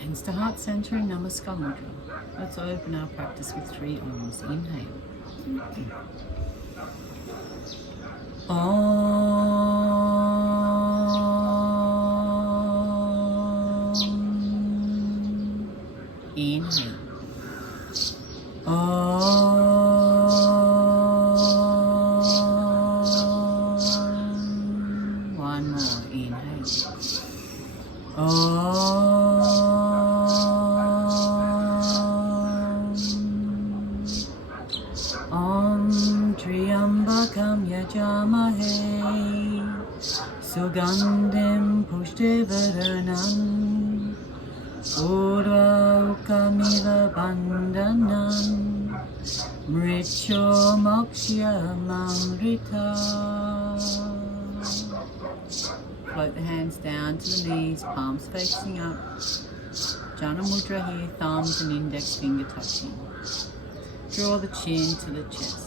Hands to heart center in Namaste Mudra. Let's open our practice with 3 Oms. Inhale. Om. Inhale. One more. Inhale. TRIYAMBAHAM YAJAMAHAI SUGANDHIM PUSHTIVARDHANAM URVARUKAMIVA BANDHANAN MRITYOR MOKSHIYA MAMRITAT. Float the hands down to the knees, palms facing up. Jhana Mudra here, thumbs and index finger touching. Draw the chin to the chest.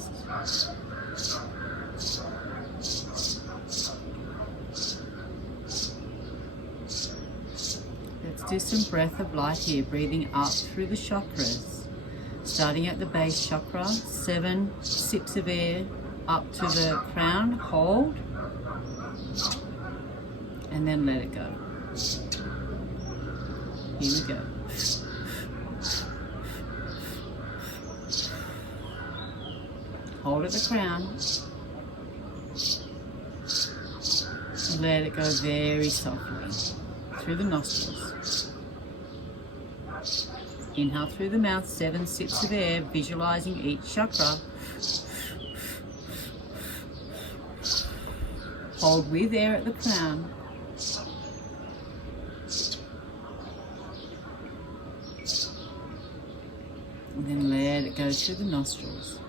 Let's do some breath of light here, breathing up through the chakras. Starting at the base chakra, 7 sips of air up to the crown, hold, and then let it go. Here we go. Hold at the crown. Let it go very softly through the nostrils. Inhale through the mouth, 7 sips of air, visualizing each chakra. Hold with air at the crown. And then let it go through the nostrils.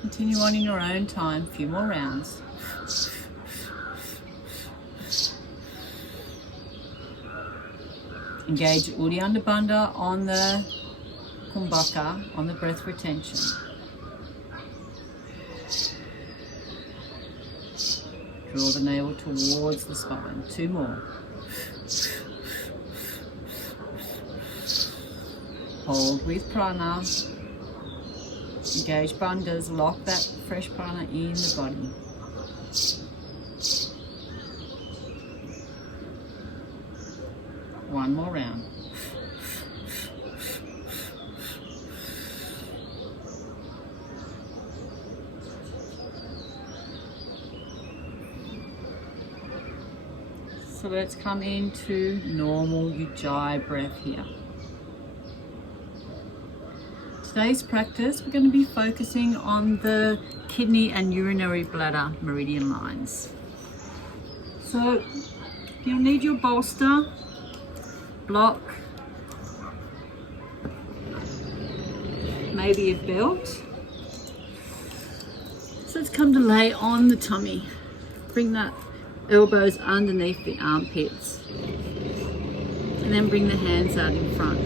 Continue on in your own time, a few more rounds. Engage Uddiyana Bandha on the Kumbhaka, on the breath retention. Draw the navel towards the spine. 2 more. Hold with prana. Engage bandhas, lock that fresh prana in the body. One more round. So let's come into normal Ujjayi breath here. Today's practice, we're going to be focusing on the kidney and urinary bladder meridian lines. So you'll need your bolster, block, maybe a belt. So let's come to lay on the tummy. Bring that elbows underneath the armpits. And then bring the hands out in front.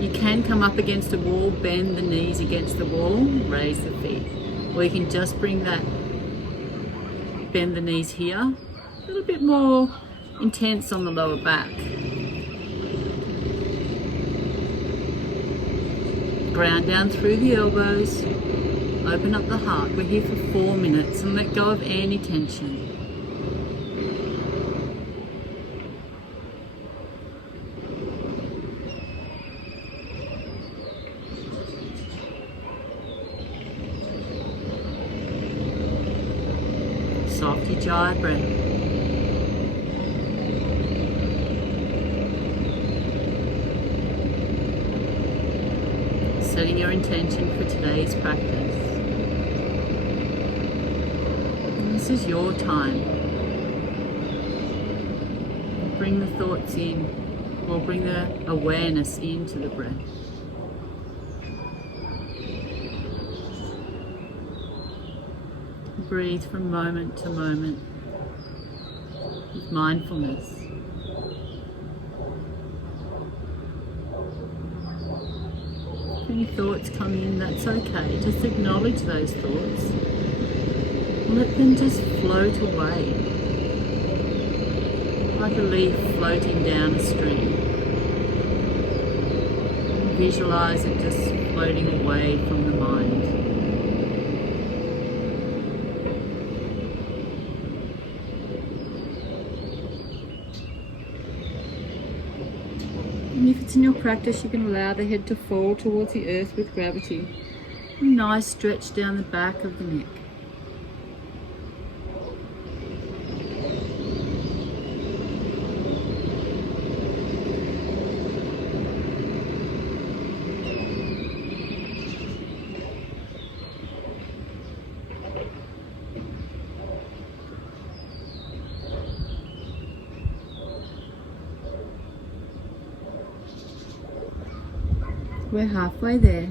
You can come up against the wall, bend the knees against the wall, raise the feet. Or you can just bring that, bend the knees here. A little bit more intense on the lower back. Ground down through the elbows. Open up the heart. We're here for 4 minutes and let go of any tension. Soft Ujjayi breath. Setting your intention for today's practice. And this is your time. Bring the thoughts in, or bring the awareness into the breath. Breathe from moment to moment with mindfulness. Any thoughts come in, that's okay. Just acknowledge those thoughts. Let them just float away, like a leaf floating down a stream. Visualize it just floating away from the mind. And if it's in your practice, you can allow the head to fall towards the earth with gravity. A nice stretch down the back of the neck. We're halfway there.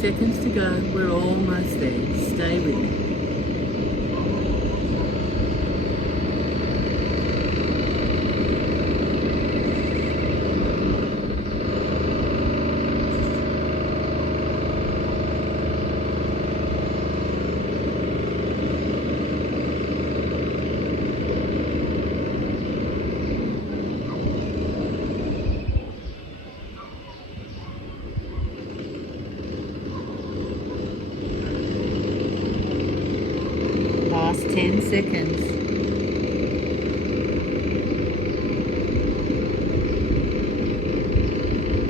Seconds to go. We're almost there. Stay with me. Last 10 seconds.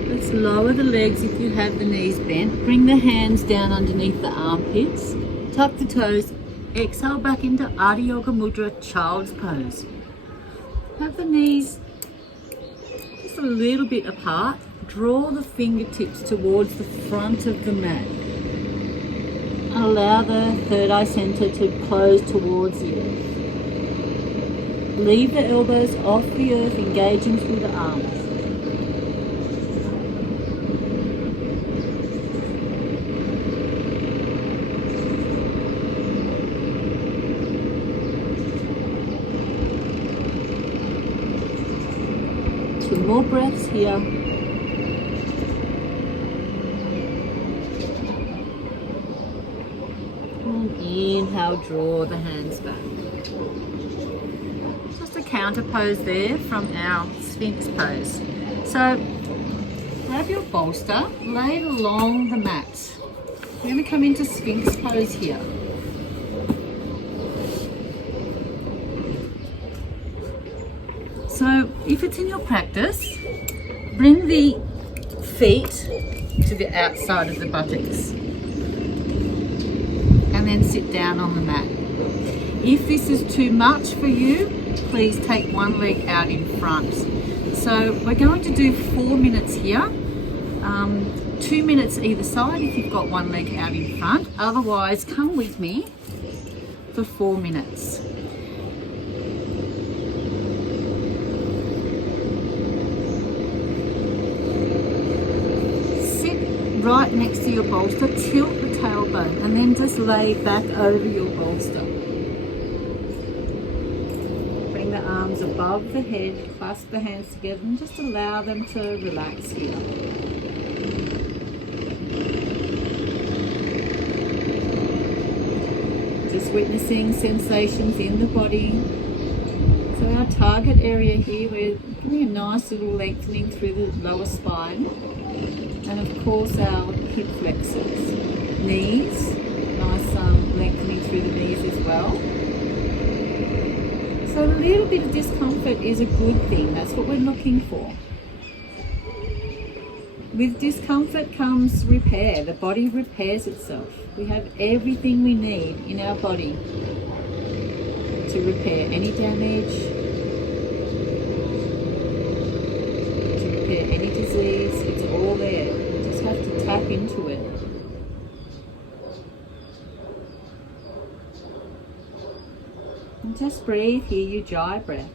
Let's lower the legs if you have the knees bent. Bring the hands down underneath the armpits. Tuck the toes. Exhale back into Adho Yoga Mudra, Child's Pose. Have the knees just a little bit apart. Draw the fingertips towards the front of the mat. Allow the third eye center to close towards the earth. Leave the elbows off the earth, engaging through the arms. Two more breaths here. Inhale, draw the hands back. Just a counter pose there from our Sphinx pose. So grab your bolster, lay it along the mat. We're going to come into Sphinx pose here. So if it's in your practice, bring the feet to the outside of the buttocks. And then sit down on the mat. If this is too much for you, please take one leg out in front. So we're going to do 4 minutes here, 2 minutes either side if you've got one leg out in front. Otherwise, come with me for 4 minutes. Sit right next to your bolster, tilt the tailbone, and then just lay back over your bolster. Bring the arms above the head, clasp the hands together, and just allow them to relax here. just witnessing sensations in the body. So our target area here, we're giving a nice little lengthening through the lower spine. And of course our hip flexors. Knees, nice lengthening through the knees as well. So a little bit of discomfort is a good thing. That's what we're looking for. With discomfort comes repair. The body repairs itself. We have everything we need in our body to repair any damage, to repair any disease. It's all there. You just have to tap into it. And just breathe here, your Ujjayi breath.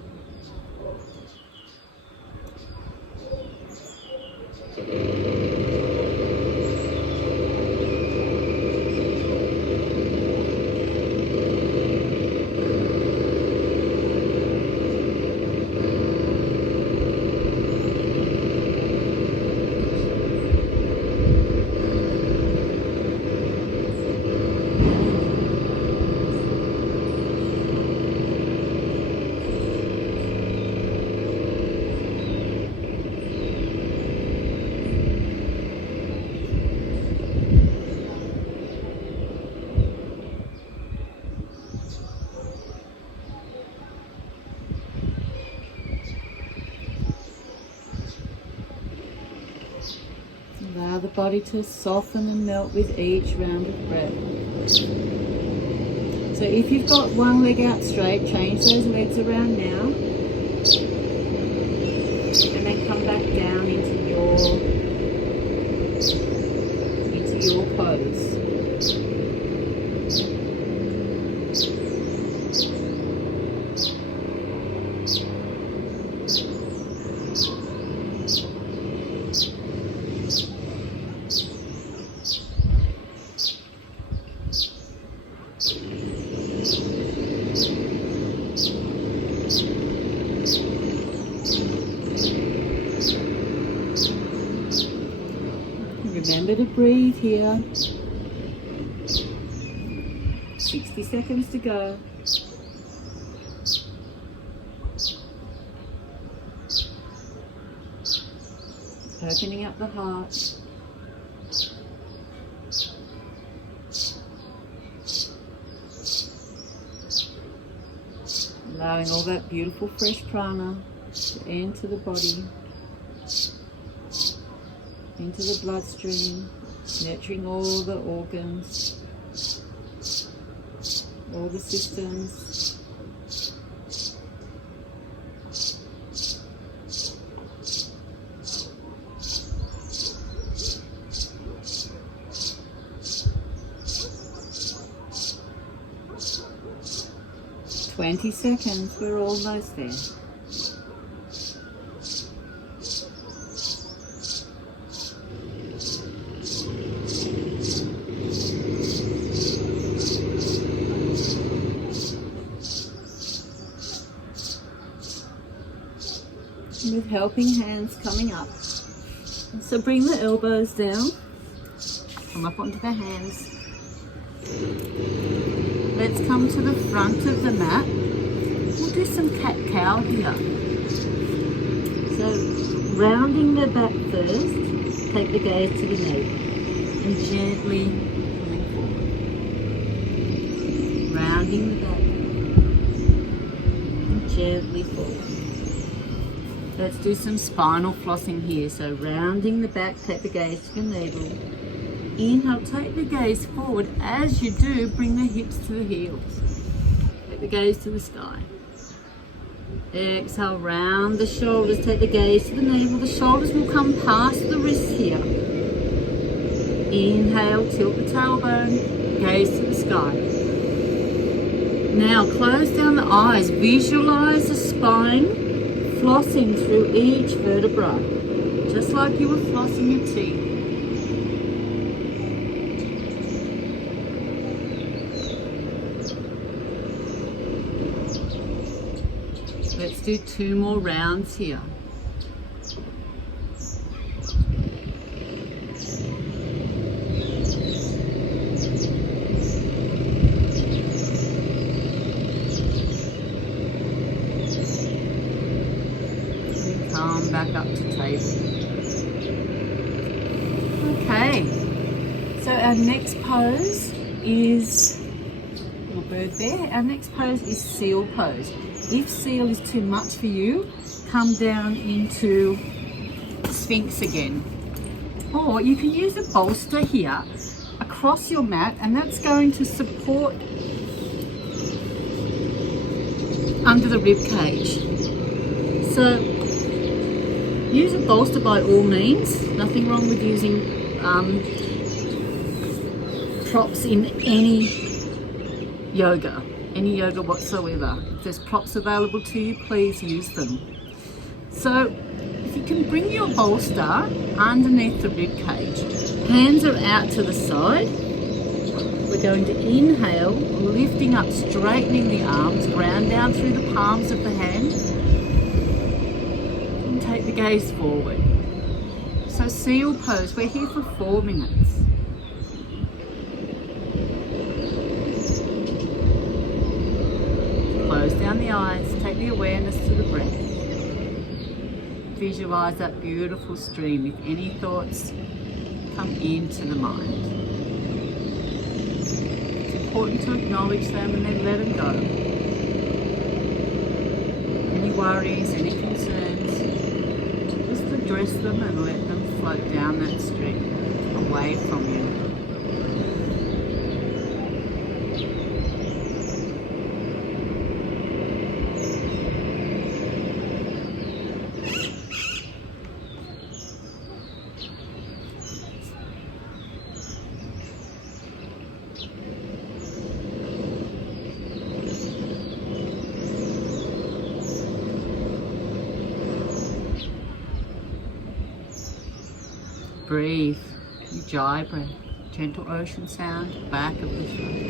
Allow the body to soften and melt with each round of breath. So if you've got one leg out straight, change those legs around now. And then come back down into your pose. 60 seconds to go. Opening up the heart. Allowing all that beautiful fresh prana to enter the body, into the bloodstream, nurturing all the organs, all the systems. Twenty seconds, we're almost there. With helping hands coming up. So bring the elbows down, come up onto the hands. Let's come to the front of the mat. We'll do some cat-cow here. So rounding the back first, take the gaze to the navel and gently coming forward. Rounding the back and gently forward. Let's do some spinal flossing here. So rounding the back, take the gaze to the navel. Inhale, take the gaze forward. As you do, bring the hips to the heels. Take the gaze to the sky. Exhale, round the shoulders, take the gaze to the navel. The shoulders will come past the wrists here. Inhale, tilt the tailbone, gaze to the sky. Now close down the eyes. Visualize the spine flossing through each vertebra, just like you were flossing your teeth. Let's do 2 more rounds here. Okay, so our next pose is little bird there. Our next pose is seal pose. If seal is too much for you, come down into Sphinx again. Or you can use a bolster here across your mat, and that's going to support under the rib cage. So use a bolster by all means. Nothing wrong with using props in any yoga whatsoever. If there's props available to you, please use them. So if you can bring your bolster underneath the rib cage, hands are out to the side. We're going to inhale, lifting up, straightening the arms, ground down through the palms of the hand, and take the gaze forward. So seal pose, we're here for 4 minutes. Close down the eyes, take the awareness to the breath. Visualize that beautiful stream. If any thoughts come into the mind, it's important to acknowledge them and then let them go. Any worries, any concerns, just address them and let them float down that stream away from you. Breathe, Ujjayi breath, gentle ocean sound, back of the throat.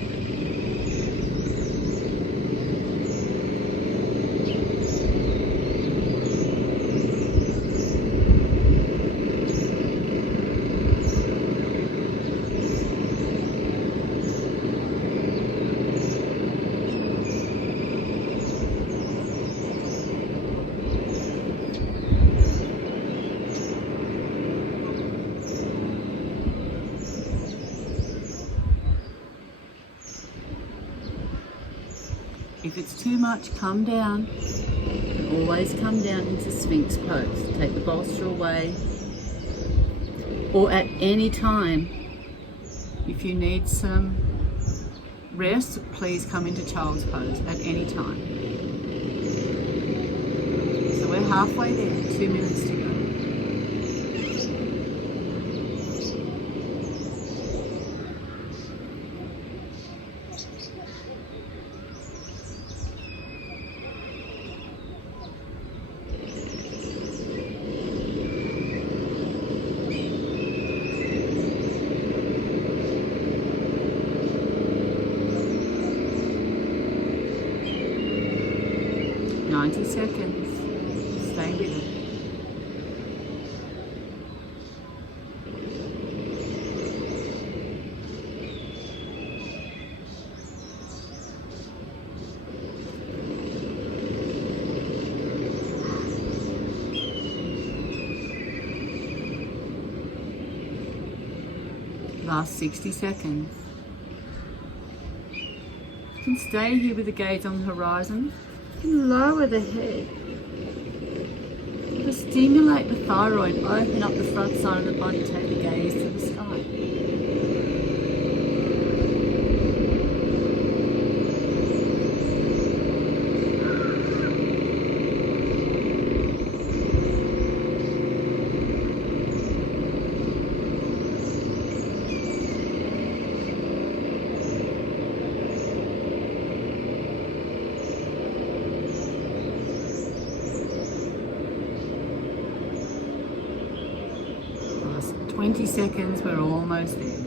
If it's too much, come down. Always come down into Sphinx pose. Take the bolster away. Or at any time, if you need some rest, please come into child's pose at any time. So we're halfway there, 2 minutes to go. Seconds. Stay with it. Last 60 seconds. You can stay here with the gaze on the horizon. Lower the head. Just stimulate the thyroid, open up the front side of the body, take the gaze to the sky. Last 20 seconds, we're almost there.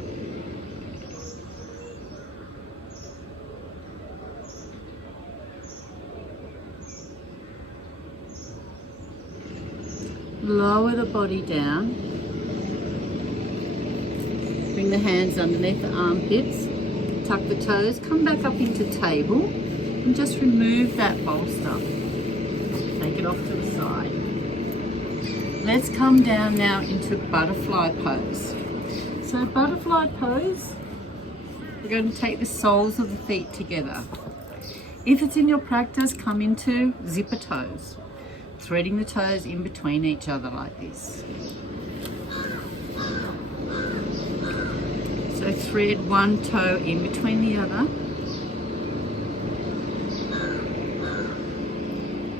Lower the body down. Bring the hands underneath the armpits. Tuck the toes. Come back up into table and just remove that bolster. Take it off to the side. Let's come down now into butterfly pose. So butterfly pose, we're going to take the soles of the feet together. If it's in your practice, come into zipper toes, threading the toes in between each other like this. So thread one toe in between the other,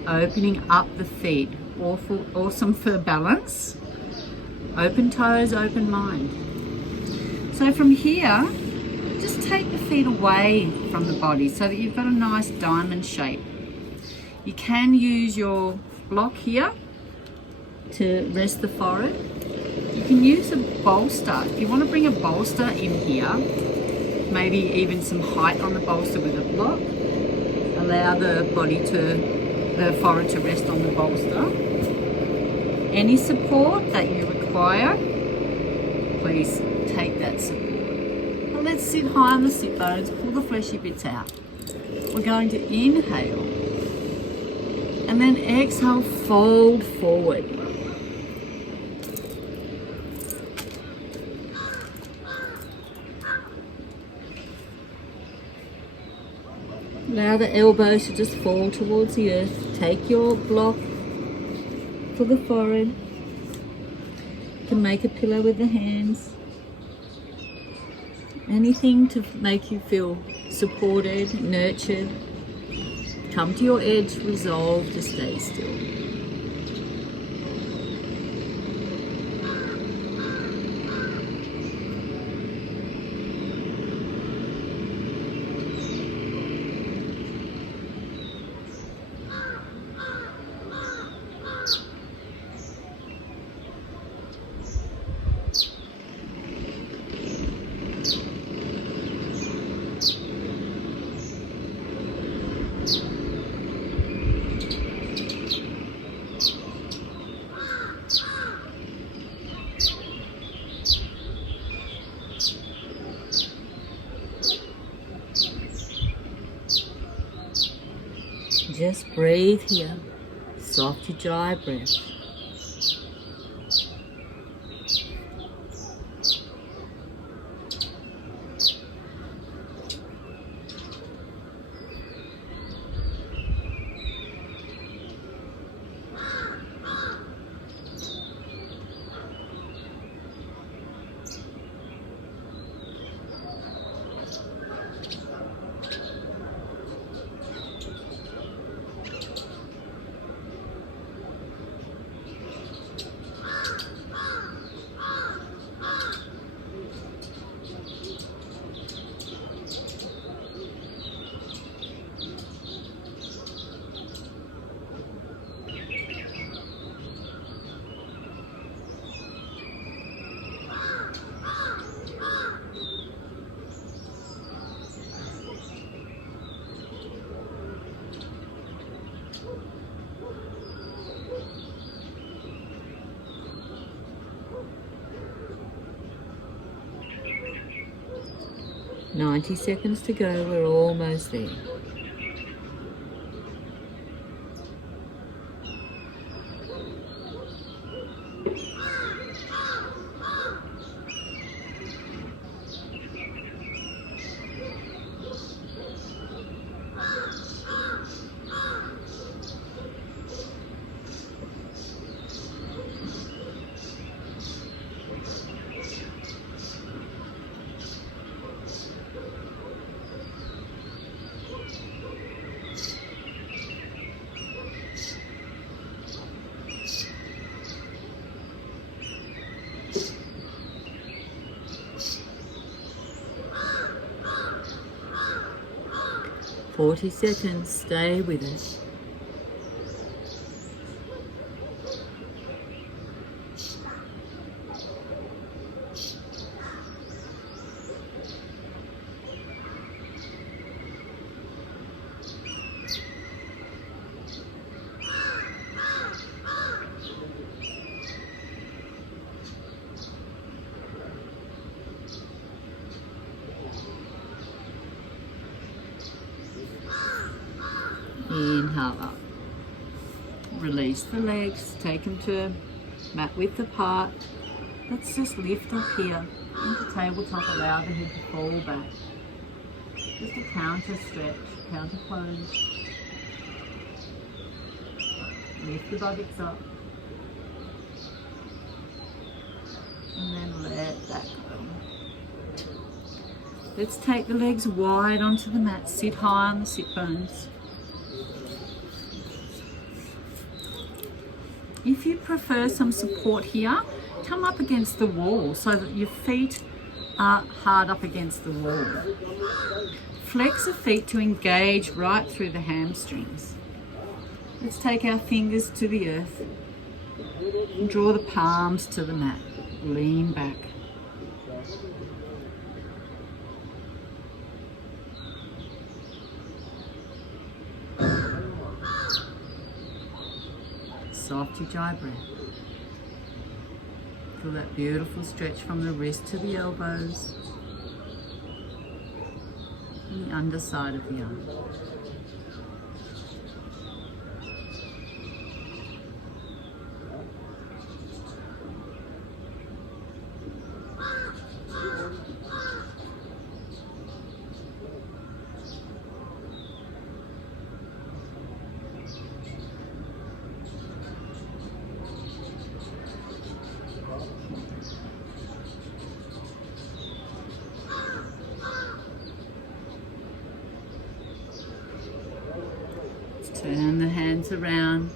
opening up the feet. Awesome for balance. Open toes, open mind. So from here, just take the feet away from the body so that you've got a nice diamond shape. You can use your block here to rest the forehead. You can use a bolster. If you want to bring a bolster in here, maybe even some height on the bolster with a block, allow the forehead to rest on the bolster. Any support that you require, please take that support. Now let's sit high on the sit bones, pull the fleshy bits out. We're going to inhale and then exhale, fold forward. Allow the elbows to just fall towards the earth. Take your block for the forehead. You can make a pillow with the hands. Anything to make you feel supported, nurtured. Come to your edge, resolve to stay still. Just breathe here, soft Ujjayi breath. "90 seconds to go, we're almost there." "40 seconds, stay with us." Inhale up. Release the legs, take them to mat width apart. Let's just lift up here into tabletop, allow the head to fall back. Just a counter stretch, counter pose. Lift the buttocks up. And then let that go. Let's take the legs wide onto the mat. Sit high on the sit bones. If you prefer some support here, come up against the wall so that your feet are hard up against the wall. Flex the feet to engage right through the hamstrings. Let's take our fingers to the earth and draw the palms to the mat. Lean back. Soft Ujjayi breath. Feel that beautiful stretch from the wrist to the elbows and the underside of the arm. Turn the hands around,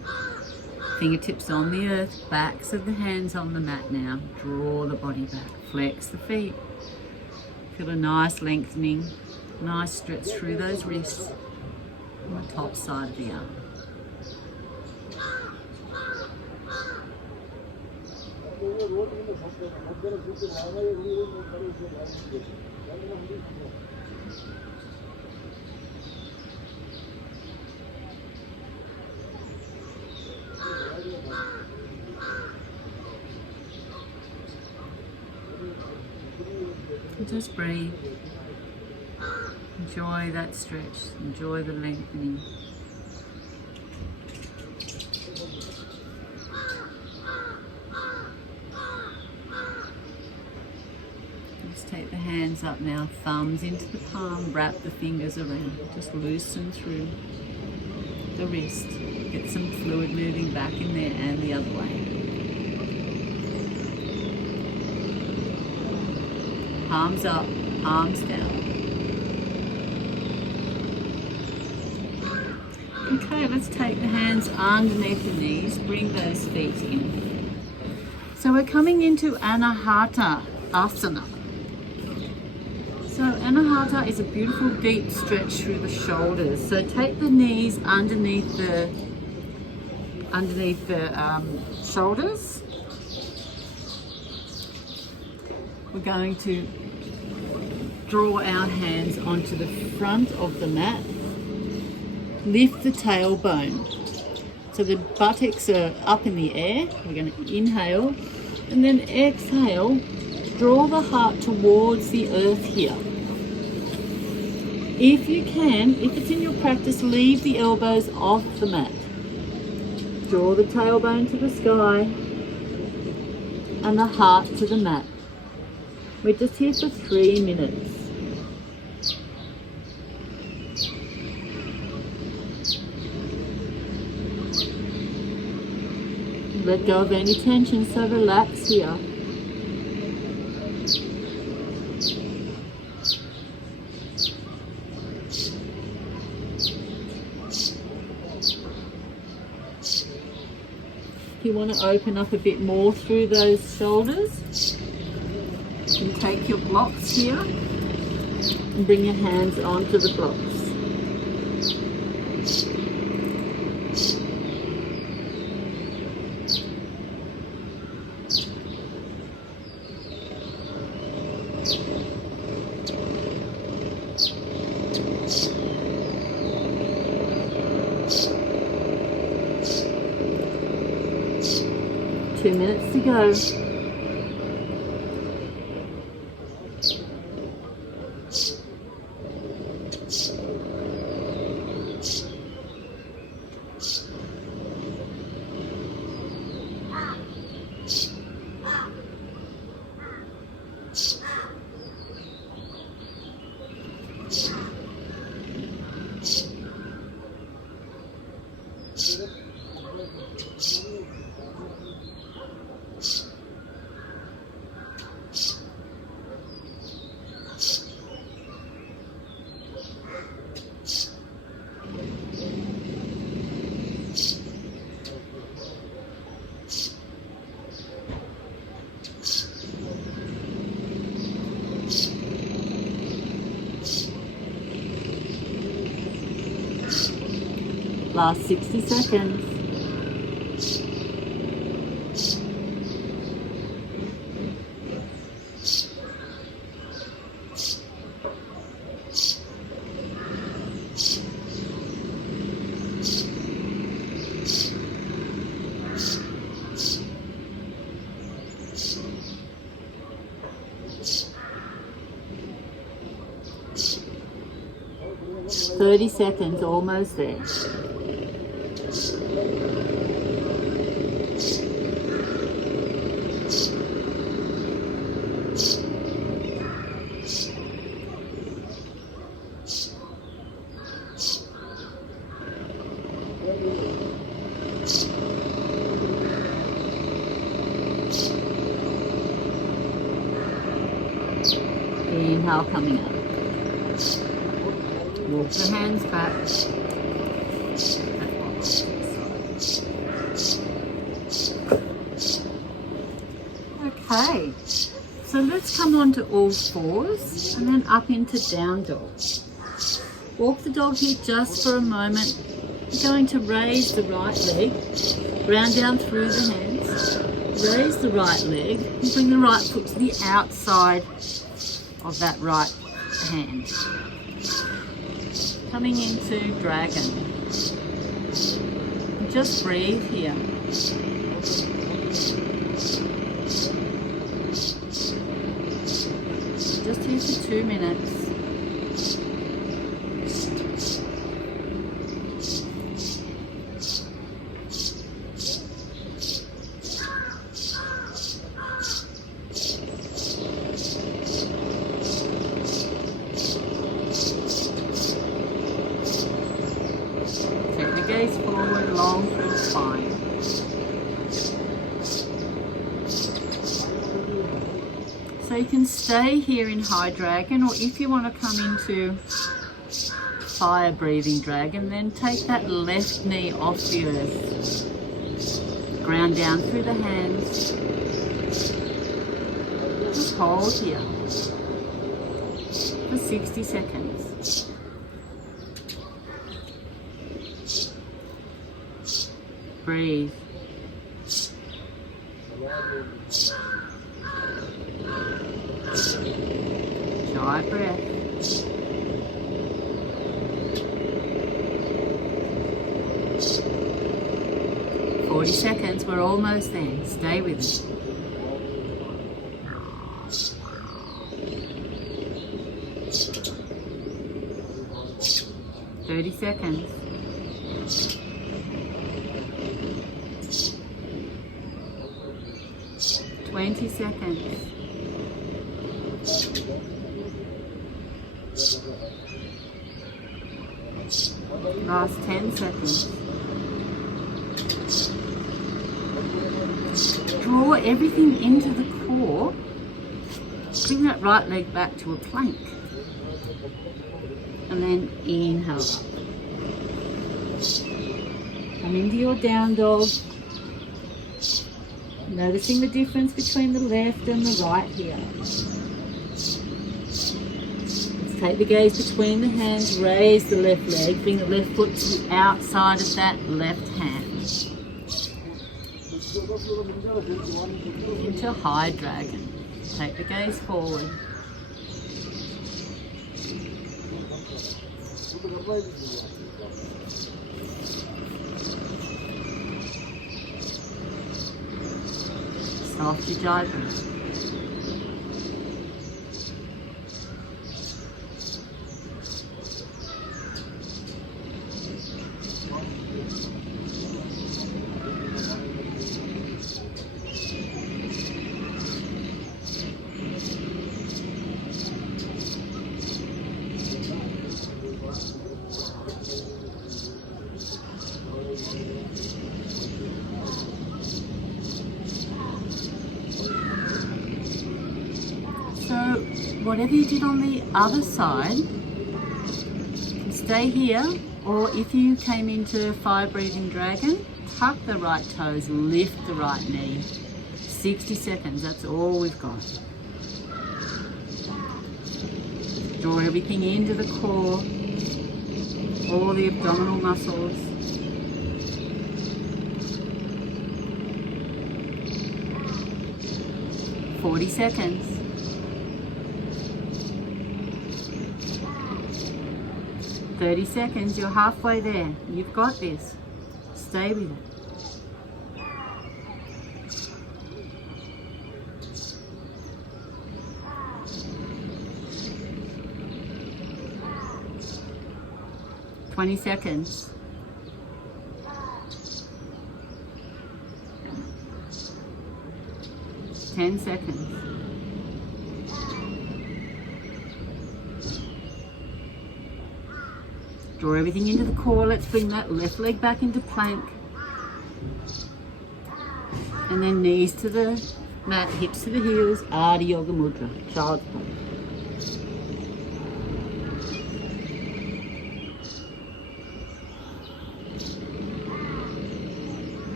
fingertips on the earth, backs of the hands on the mat now. Draw the body back, flex the feet. Feel a nice lengthening, nice stretch through those wrists on the top side of the arm. Just breathe. Enjoy that stretch. Enjoy the lengthening. Just take the hands up now, thumbs into the palm, wrap the fingers around. Just loosen through the wrist. Get some fluid moving back in there and the other way. Palms up, palms down. Okay, let's take the hands underneath the knees, bring those feet in. So we're coming into Anahata Asana. So Anahata is a beautiful deep stretch through the shoulders. So take the knees underneath the shoulders. We're going to draw our hands onto the front of the mat. Lift the tailbone. So the buttocks are up in the air. We're going to inhale and then exhale. Draw the heart towards the earth here. If you can, if it's in your practice, leave the elbows off the mat. Draw the tailbone to the sky and the heart to the mat. We're just here for 3 minutes. Let go of any tension, so relax here. If you want to open up a bit more through those shoulders, you can take your blocks here and bring your hands onto the blocks. Two minutes to go. Last 60 seconds. Thirty seconds, almost there. Inhale coming up. Walk the hands back. Okay, so let's come on to all fours and then up into down dog. Walk the dog here just for a moment. You're going to raise the right leg, ground down through the hands, raise the right leg and bring the right foot to the outside of that right hand. Coming into dragon. Just breathe here. Just here for 2 minutes. Gaze forward, long through the spine. So you can stay here in high dragon, or if you want to come into fire breathing dragon, then take that left knee off the earth. Ground down through the hands. Just hold here for 60 seconds. Breathe. Dry breath. "40 seconds, we're almost there. Stay with it. "30 seconds. 20 seconds. Last 10 seconds. Draw everything into the core. Bring that right leg back to a plank. And then inhale up. Come into your down dog. Noticing the difference between the left and the right here. Let's take the gaze between the hands, raise the left leg, bring the left foot to the outside of that left hand. Into high dragon. Take the gaze forward. Soft YAJAMAHAI. Whatever you did on the other side, stay here, or if you came into fire breathing dragon, tuck the right toes, lift the right knee. 60 seconds, that's all we've got. Draw everything into the core, all the abdominal muscles. 40 seconds. 30 seconds, you're halfway there. You've got this. Stay with it. Seconds. 10 seconds. Draw everything into the core. Let's bring that left leg back into plank. And then knees to the mat, hips to the heels, Ardha Yoga Mudra, child's pose.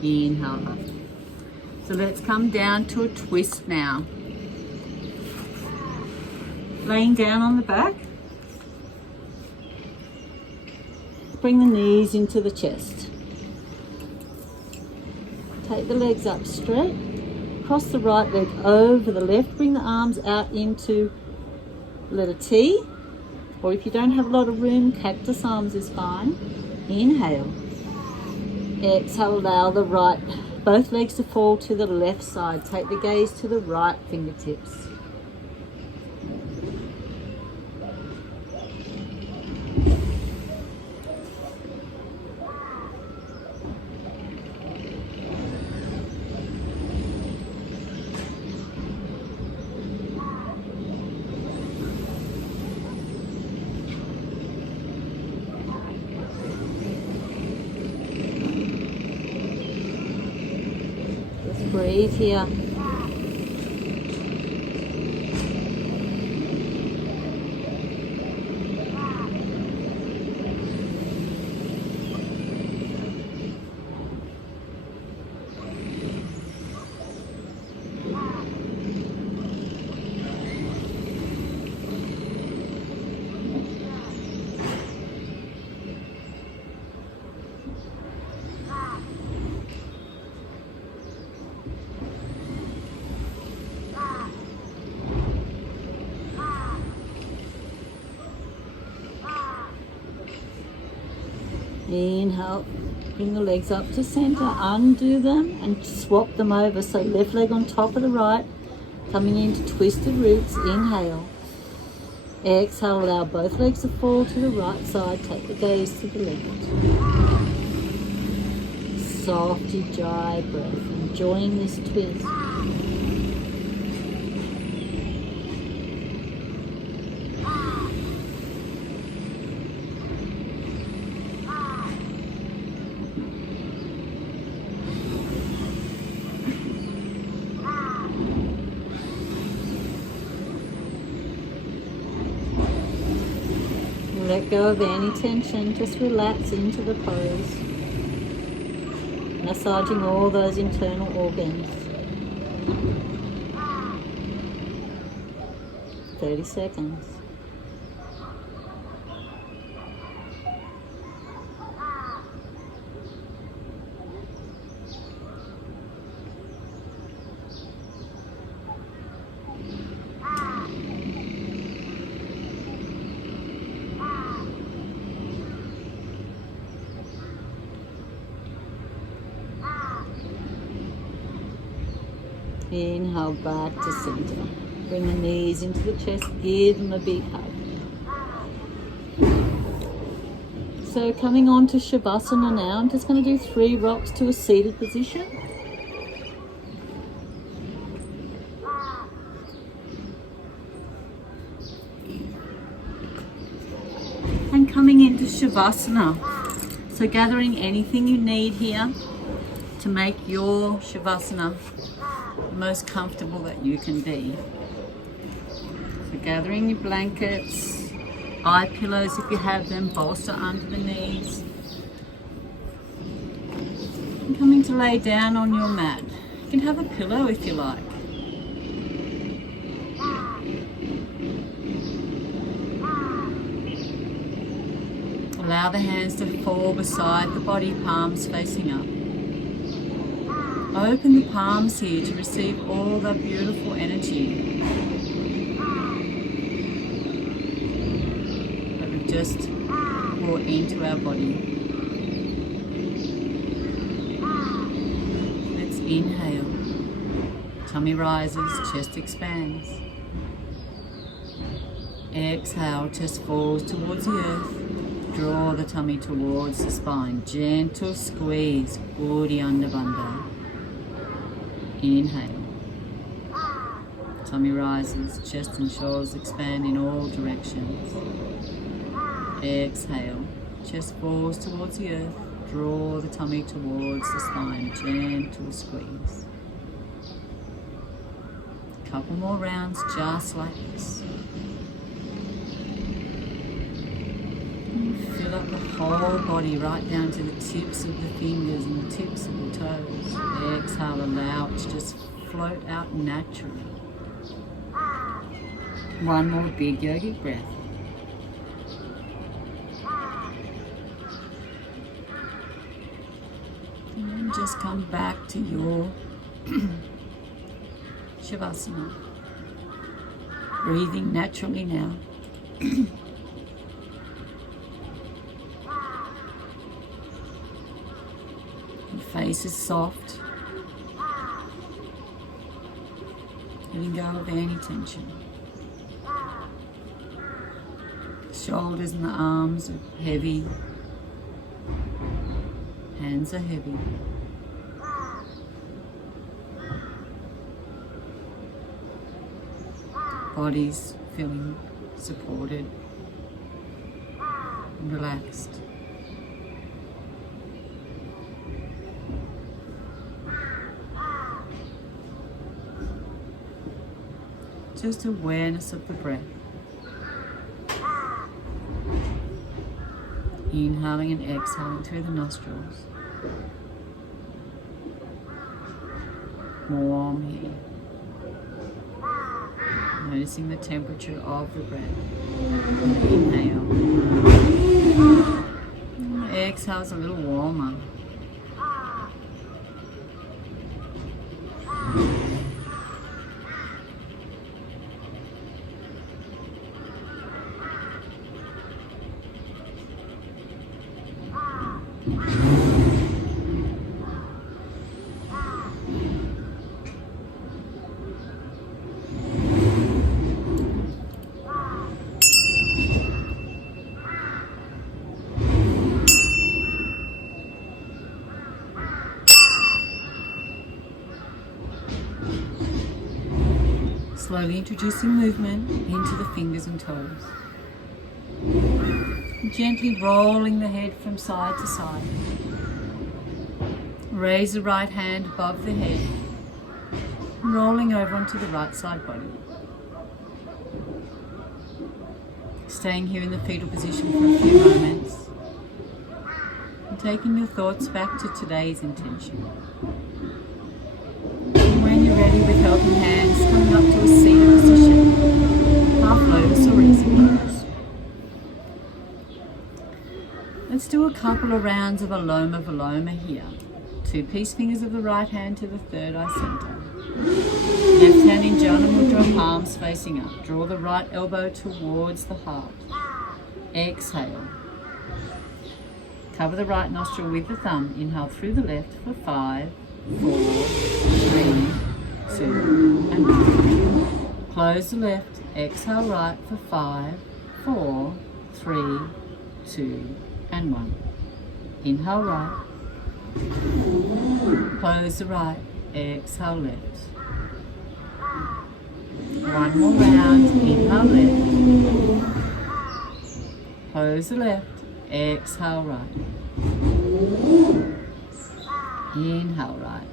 Inhale up. So let's come down to a twist now. Laying down on the back. Bring the knees into the chest. Take the legs up straight. Cross the right leg over the left. Bring the arms out into letter T. Or if you don't have a lot of room, cactus arms is fine. Inhale. Exhale, allow the right, both legs to fall to the left side. Take the gaze to the right fingertips. Breathe here. Inhale, bring the legs up to center, undo them and swap them over. So left leg on top of the right, coming into twisted roots. Inhale. Exhale, allow both legs to fall to the right side. Take the gaze to the left. Soft Ujjayi breath, enjoying this twist. Let go of any tension, just relax into the pose, massaging all those internal organs. 30 seconds. Inhale back to center. Bring the knees into the chest, give them a big hug. So coming on to Shavasana now, I'm just going to do 3 rocks to a seated position. And coming into Shavasana. So gathering anything you need here to make your Shavasana most comfortable that you can be. So gathering your blankets, eye pillows if you have them, bolster under the knees. And coming to lay down on your mat. You can have a pillow if you like. Allow the hands to fall beside the body, palms facing up. Open the palms here to receive all the beautiful energy that we've just brought into our body. Let's inhale. Tummy rises, chest expands. Exhale, chest falls towards the earth. Draw the tummy towards the spine. Gentle squeeze, Uddiyana Bandha. Inhale. Tummy rises, chest and shoulders expand in all directions. Exhale. Chest falls towards the earth. Draw the tummy towards the spine. Gentle squeeze. Couple more rounds just like this. Fill up the whole body right down to the tips of the fingers and the tips of the toes. Exhale, allow it to just float out naturally. One more big yogic breath. And then just come back to your Shavasana. Breathing naturally now. Your face is soft. Letting go of any tension. Shoulders and the arms are heavy. Hands are heavy. Body's feeling supported and relaxed. Just awareness of the breath. Inhaling and exhaling through the nostrils. Warm here. Noticing the temperature of the breath. Inhale. Exhale is a little warmer. Slowly introducing movement into the fingers and toes. Gently rolling the head from side to side. Raise the right hand above the head. Rolling over onto the right side body. Staying here in the fetal position for a few moments. And taking your thoughts back to today's intention. When you're ready, with helping hands, coming up to a seated position, half lotus or easy pose. Let's do a couple of rounds of Aloma Viloma here. 2 peace fingers of the right hand to the third eye center. Left hand in Jana Mudra, palms facing up. Draw the right elbow towards the heart. Exhale. Cover the right nostril with the thumb. Inhale through the left for 5, 4, 3, 2, and 1. Close the left, exhale right for 5, 4, 3, 2, and 1. Inhale right. Close the right, exhale left. One more round, inhale left. Close the left, exhale right. Inhale right.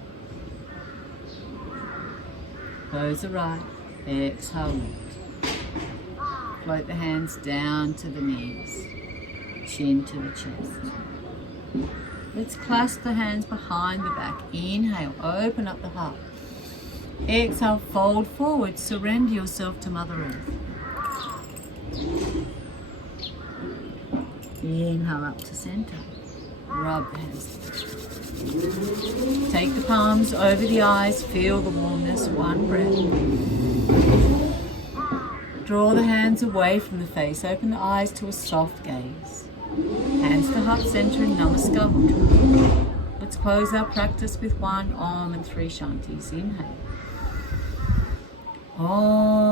Close the right, exhale left. Float the hands down to the knees, chin to the chest. Let's clasp the hands behind the back. Inhale, open up the heart. Exhale, fold forward, surrender yourself to Mother Earth. Inhale up to center. Rub the hands. Take the palms over the eyes, feel the warmness, one breath. Draw the hands away from the face, open the eyes to a soft gaze. Hands to heart center in Namaskar Mudra. Let's close our practice with 1 Om and 3 Shantis. Inhale. Om.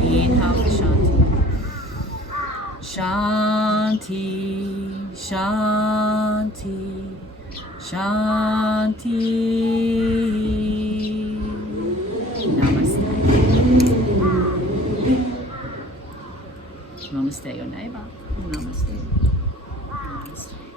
Inhale for Shanti. Shanti, Shanti, Shanti. Namaste. Namaste, your neighbor. Namaste. Namaste.